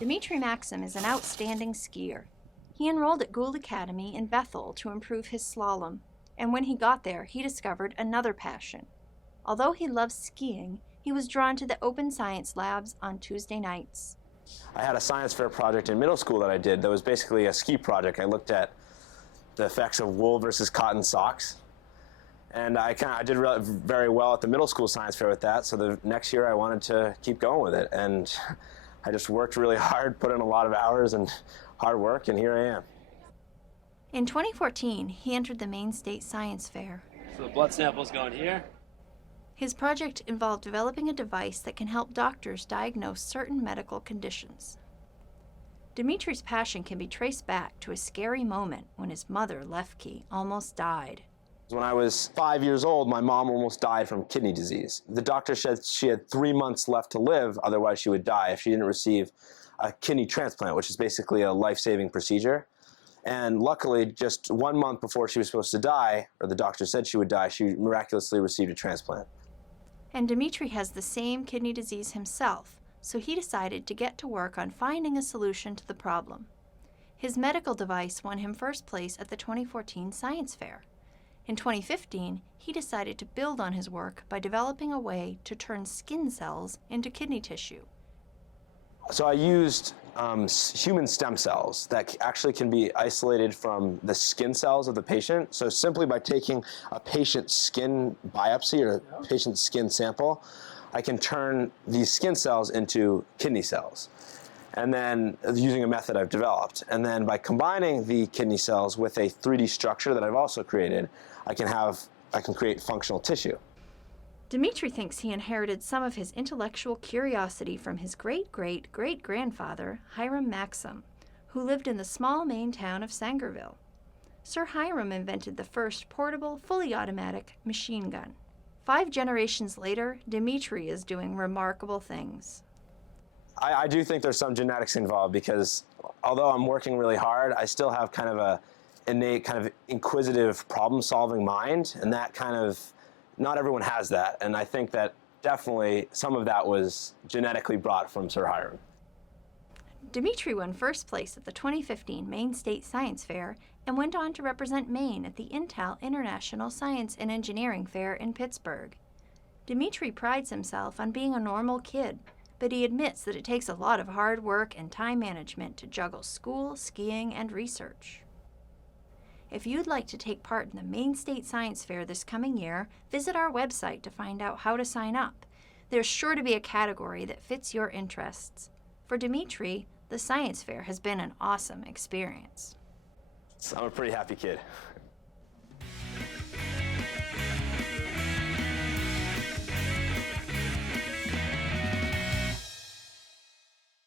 Demetri Maxim is an outstanding skier. He enrolled at Gould Academy in Bethel to improve his slalom, and when he got there, he discovered another passion. Although he loves skiing, he was drawn to the open science labs on Tuesday nights. I had a science fair project in middle school that I did that was basically a ski project. I looked at the effects of wool versus cotton socks. And I did very well at the middle school science fair with that, so the next year I wanted to keep going with it. And I just worked really hard, put in a lot of hours and hard work, and here I am. In 2014, he entered the Maine State Science Fair. So the blood sample's going here. His project involved developing a device that can help doctors diagnose certain medical conditions. Demetri's passion can be traced back to a scary moment when his mother, Lefke, almost died. When I was 5 years old, my mom almost died from kidney disease. The doctor said she had 3 months left to live, otherwise she would die if she didn't receive a kidney transplant, which is basically a life-saving procedure. And luckily, just 1 month before she was supposed to die, or the doctor said she would die, she miraculously received a transplant. And Demetri has the same kidney disease himself, so he decided to get to work on finding a solution to the problem. His medical device won him first place at the 2014 Science Fair. In 2015, he decided to build on his work by developing a way to turn skin cells into kidney tissue. So I used human stem cells that actually can be isolated from the skin cells of the patient. So simply by taking a patient's skin biopsy or a patient's skin sample, I can turn these skin cells into kidney cells. And then using a method I've developed. And then by combining the kidney cells with a 3D structure that I've also created, I can create functional tissue. Demetri thinks he inherited some of his intellectual curiosity from his great-great-great-grandfather, Hiram Maxim, who lived in the small Maine town of Sangerville. Sir Hiram invented the first portable, fully automatic machine gun. 5 generations later, Demetri is doing remarkable things. I do think there's some genetics involved because although I'm working really hard, I still have kind of a innate kind of inquisitive problem-solving mind, and that kind of, not everyone has that, and I think that definitely some of that was genetically brought from Sir Hiram. Demetri won first place at the 2015 Maine State Science Fair and went on to represent Maine at the Intel International Science and Engineering Fair in Pittsburgh. Demetri prides himself on being a normal kid, but he admits that it takes a lot of hard work and time management to juggle school, skiing, and research. If you'd like to take part in the Maine State Science Fair this coming year, visit our website to find out how to sign up. There's sure to be a category that fits your interests. For Demetri, the Science Fair has been an awesome experience. I'm a pretty happy kid.